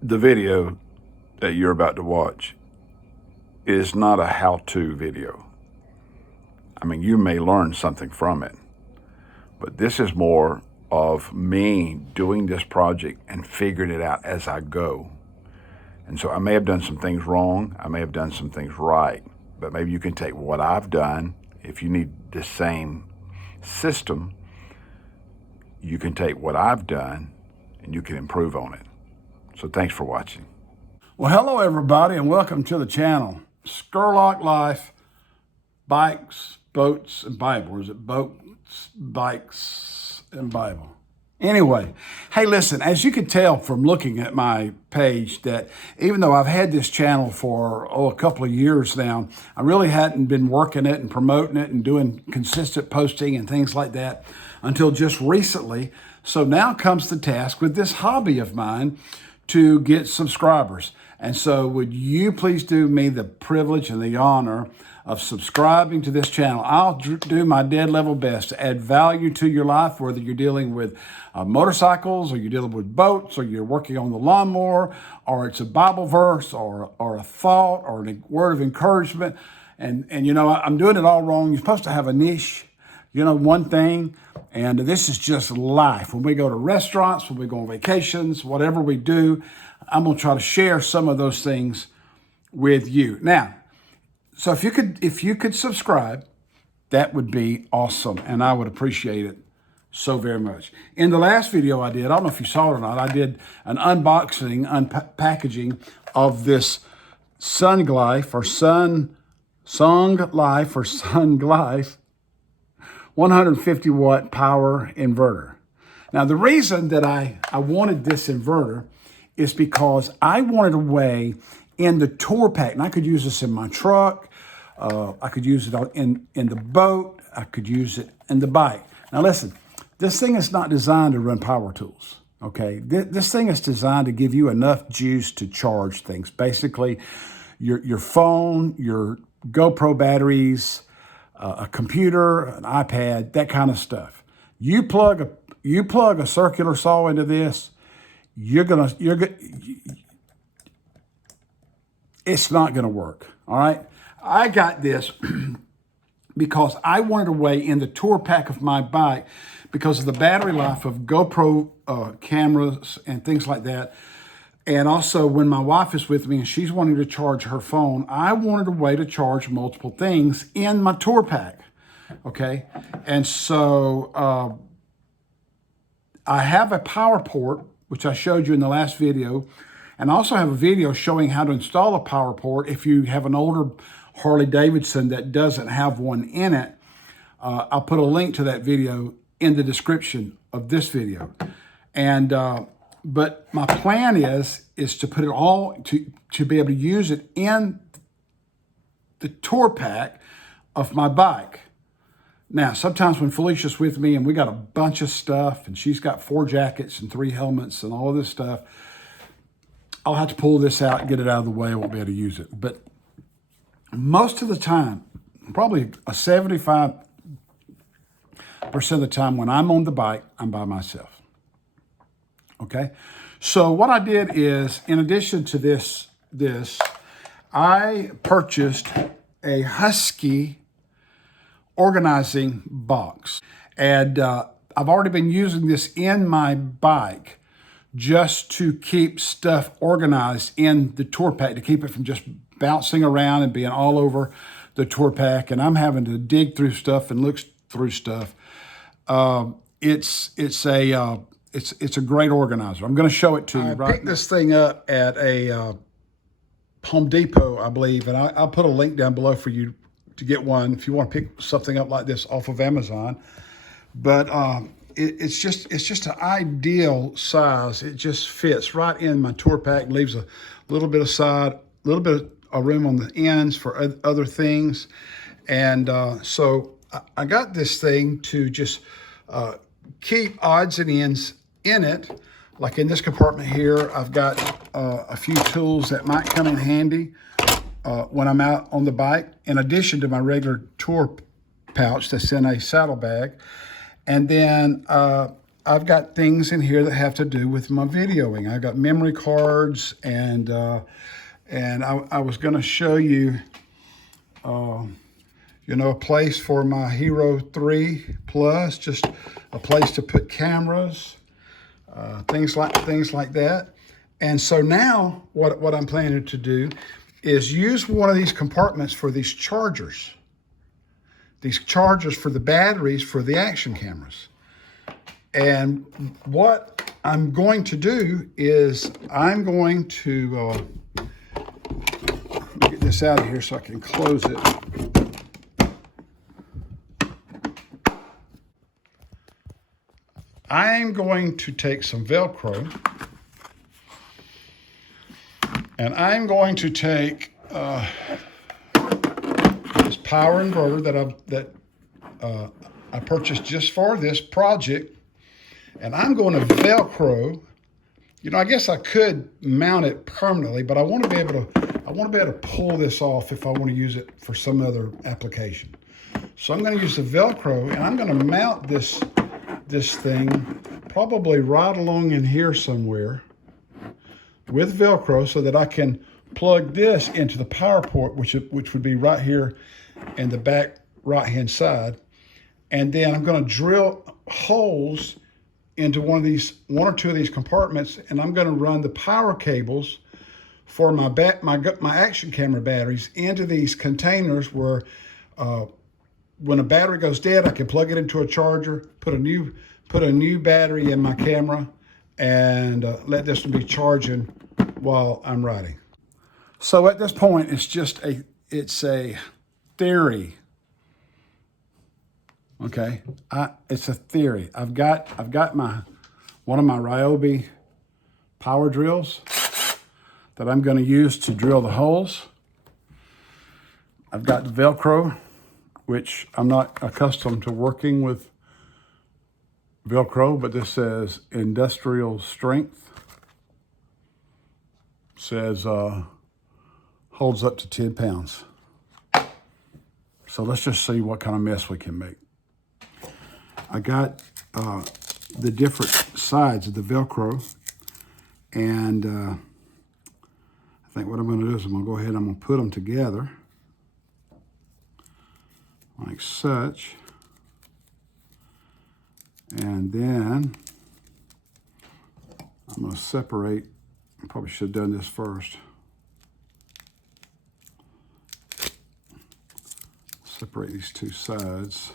The video that you're about to watch is not a how-to video. I mean, you may learn something from it, but this is more of me doing this project and figuring it out as I go. And so I may have done some things wrong, I may have done some things right, but maybe you can take what I've done. If you need the same system, you can take what I've done and you can improve on it. So thanks for watching. Well, hello everybody and welcome to the channel. Skurlock Life, Bikes, Boats, and Bible. Or is it Boats, Bikes, and Bible? Anyway, hey listen, as you can tell from looking at my page that even though I've had this channel for a couple of years now, I really hadn't been working it and promoting it and doing consistent posting and things like that until just recently. So now comes the task with this hobby of mine to get subscribers. And so would you please do me the privilege and the honor of subscribing to this channel. I'll do my dead level best to add value to your life, whether you're dealing with motorcycles or you're dealing with boats or you're working on the lawnmower or it's a Bible verse or a thought or a word of encouragement. And you know, I'm doing it all wrong. You're supposed to have a niche, you know, one thing. And this is just life. When we go to restaurants, when we go on vacations, whatever we do, I'm going to try to share some of those things with you. Now, so if you could subscribe, that would be awesome, and I would appreciate it so very much. In the last video I don't know if you saw it or not, I did an unboxing, unpackaging of this Sun Life 150 watt power inverter. Now the reason that I wanted this inverter is because I wanted a way in the tour pack, and I could use this in my truck, I could use it in the boat, I could use it in the bike. Now listen, this thing is not designed to run power tools, okay? This thing is designed to give you enough juice to charge things. Basically, your phone, your GoPro batteries, a computer, an iPad, that kind of stuff. You plug a circular saw into this, it's not gonna work, all right? I got this because I wanted a way in the tour pack of my bike because of the battery life of GoPro cameras and things like that. And also when my wife is with me and she's wanting to charge her phone, I wanted a way to charge multiple things in my tour pack, okay? And so I have a power port, which I showed you in the last video, and I also have a video showing how to install a power port if you have an older Harley Davidson that doesn't have one in it. I'll put a link to that video in the description of this video. And but my plan is to put it all, to be able to use it in the tour pack of my bike. Now, sometimes when Felicia's with me and we got a bunch of stuff and she's got 4 jackets and 3 helmets and all of this stuff, I'll have to pull this out and get it out of the way. I won't be able to use it. But most of the time, probably a 75% of the time when I'm on the bike, I'm by myself. Okay? So what I did is, in addition to this, I purchased a Husky organizing box. And I've already been using this in my bike just to keep stuff organized in the tour pack, to keep it from just bouncing around and being all over the tour pack. And I'm having to dig through stuff and look through stuff. It's a great organizer. I'm going to show it to you. I picked this thing up at a Home Depot, I believe, and I'll put a link down below for you to get one if you want to pick something up like this off of Amazon. But it's just an ideal size. It just fits right in my tour pack, leaves a little bit of room on the ends for other things. And so I got this thing to just keep odds and ends in it. Like in this compartment here, I've got a few tools that might come in handy when I'm out on the bike, in addition to my regular tour pouch that's in a saddlebag. And then I've got things in here that have to do with my videoing. I've got memory cards, and I was going to show you, you know, a place for my Hero 3 Plus, just a place to put cameras, things like that. And so now what I'm planning to do is use one of these compartments for these chargers for the batteries for the action cameras. And what I'm going to do is I'm going to let me get this out of here so I can close it. I'm going to take some Velcro, and I'm going to take this power inverter that I purchased just for this project, and I'm going to Velcro. You know, I guess I could mount it permanently, but I want to be able to pull this off if I want to use it for some other application. So I'm going to use the Velcro, and I'm going to mount this thing probably right along in here somewhere with Velcro, so that I can plug this into the power port, which would be right here in the back right hand side. And then I'm going to drill holes into one or two of these compartments, and I'm going to run the power cables for my action camera batteries into these containers where when a battery goes dead, I can plug it into a charger, put a new battery in my camera, and let this be charging while I'm riding. So at this point, it's a theory. Okay, it's a theory. I've got one of my Ryobi power drills that I'm going to use to drill the holes. I've got the Velcro, which I'm not accustomed to working with Velcro, but this says industrial strength. Says holds up to 10 pounds. So let's just see what kind of mess we can make. I got the different sides of the Velcro, and I think what I'm going to do is I'm going to go ahead and I'm going to put them together like such, and then I'm going to separate. I probably should have done this first. Separate these two sides.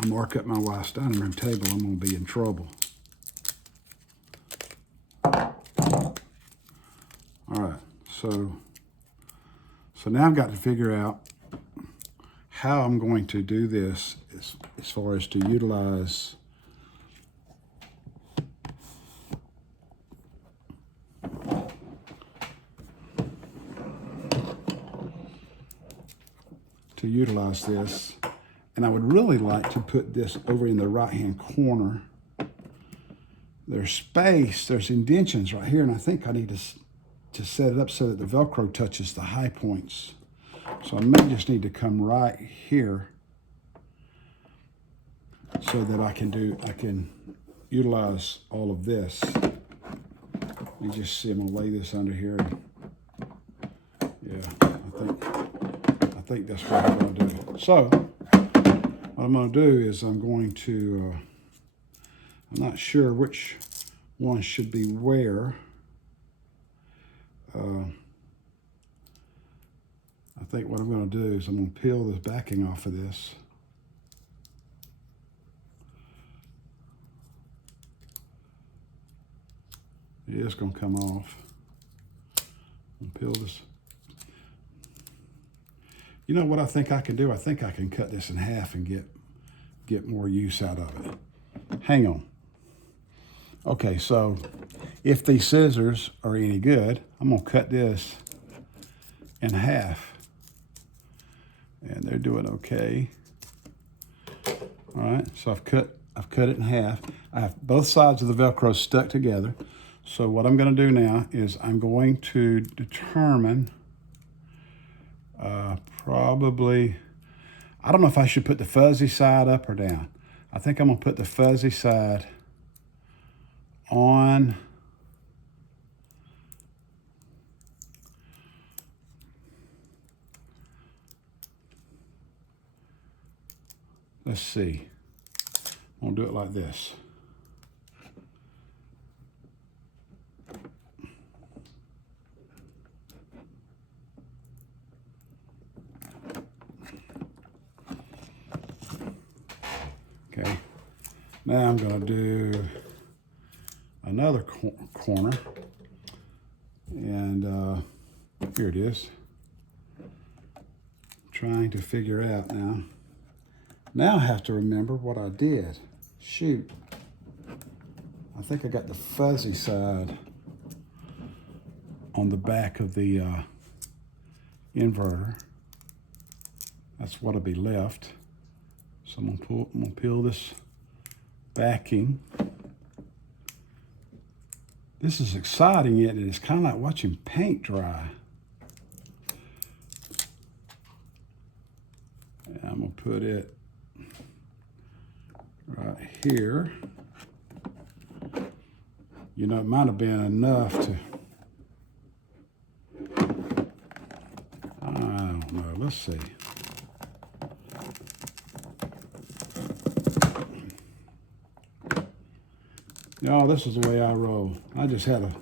I mark up my wife's dining room table, I'm going to be in trouble. All right, so now I've got to figure out how I'm going to do this as far as to utilize this. And I would really like to put this over in the right-hand corner. There's space, there's indentions right here, and I think I need to set it up so that the Velcro touches the high points. So I may just need to come right here so that I can utilize all of this. You just see, I'm gonna lay this under here. Yeah, I think that's what I'm gonna do. So what I'm going to do is I'm going to, I'm not sure which one should be where. I think what I'm going to do is I'm going to peel this backing off of this. It is going to come off. And peel this. You know what I think I can do? I think I can cut this in half and get more use out of it. Hang on. Okay, so if these scissors are any good, I'm gonna cut this in half. And they're doing okay. All right, so I've cut it in half. I have both sides of the Velcro stuck together. So what I'm gonna do now is I'm going to determine probably I don't know if I should put the fuzzy side up or down. I think I'm gonna put the fuzzy side on. Let's see. I'm gonna do it like this. Okay. Now I'm gonna do another corner, and here it is. Trying to figure out now. Now I have to remember what I did. Shoot. I think I got the fuzzy side on the back of the inverter. That's what'll be left. So I'm gonna peel this backing. This is exciting, yet it's kind of like watching paint dry. And I'm gonna put it right here. You know, it might have been enough to, I don't know, let's see. No, this is the way I roll. I just had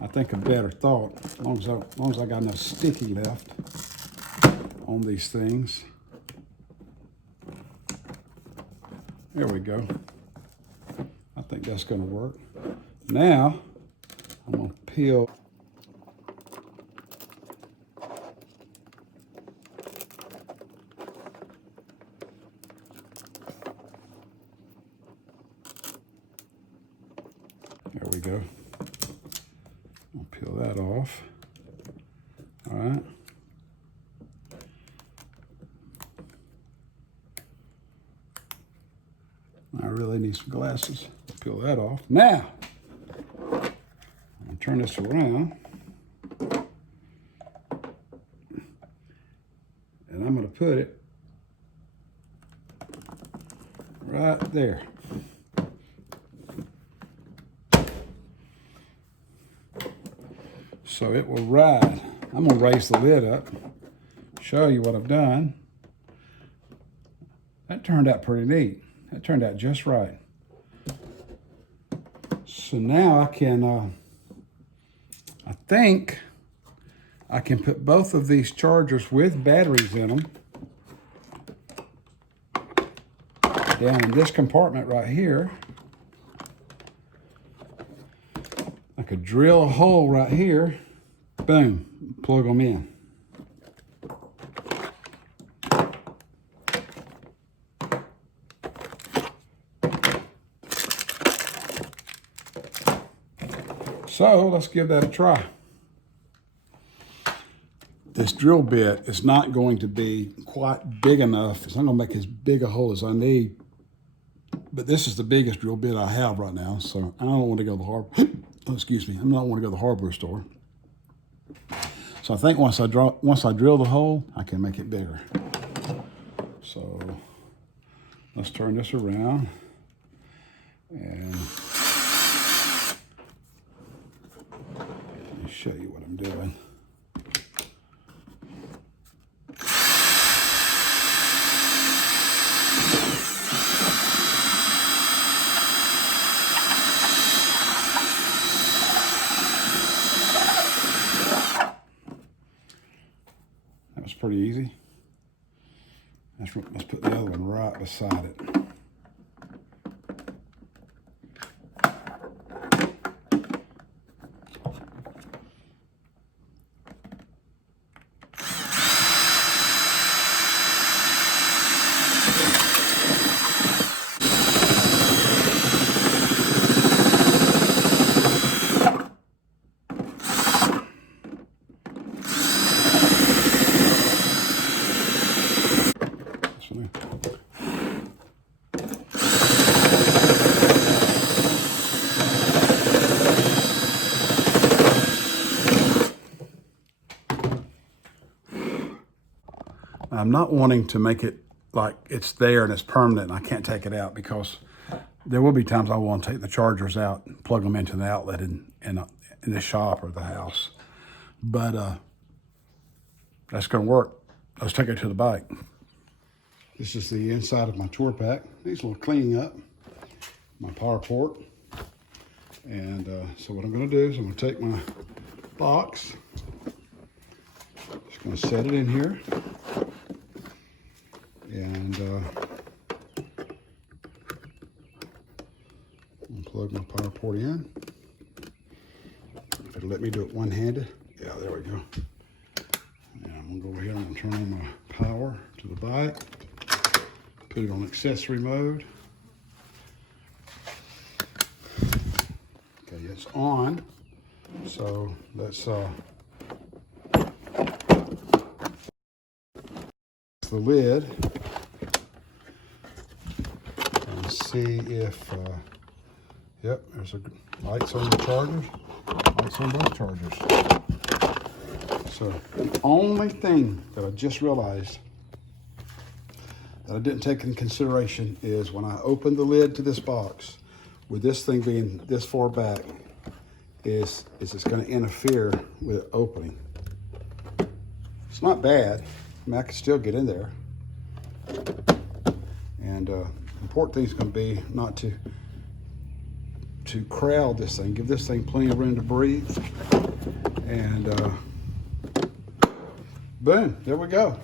I think a better thought. As long as I got enough sticky left on these things. There we go. I think that's gonna work. Now, I'm gonna peel. There we go. I'll peel that off. All right. I really need some glasses. Peel that off. Now, I'm gonna turn this around. And I'm gonna put it right there. So it will ride. I'm gonna raise the lid up, show you what I've done. That turned out pretty neat. That turned out just right. So now I can, I think I can put both of these chargers with batteries in them down in this compartment right here. I could drill a hole right here, boom, plug them in. So let's give that a try. This drill bit is not going to be quite big enough. It's not going to make as big a hole as I need. But this is the biggest drill bit I have right now, so I don't want to go to the hardware. Oh, excuse me. I don't want to go to the hardware store. So I think once I drill the hole, I can make it bigger. So let's turn this around and show you what I'm doing. That was pretty easy. Let's put the other one right beside it. I'm not wanting to make it like it's there and it's permanent and I can't take it out, because there will be times I want to take the chargers out and plug them into the outlet in the shop or the house. But that's going to work. Let's take it to the bike. This is the inside of my tour pack. Needs a little cleaning up. My power port. And so what I'm going to do is I'm going to take my box. Just going to set it in here. And plug my power port in. If it'll let me do it one-handed. Yeah, there we go. And I'm gonna go over here and turn on my power to the bike. Put it on accessory mode. Okay, it's on. So let's the lid and see if yep, there's lights on the chargers, lights on both chargers. So the only thing that I just realized that I didn't take into consideration is when I open the lid to this box, with this thing being this far back, is it's going to interfere with opening. It's not bad. I mean, I can still get in there. And the important thing is going to be not to crowd this thing, give this thing plenty of room to breathe. And boom, there we go.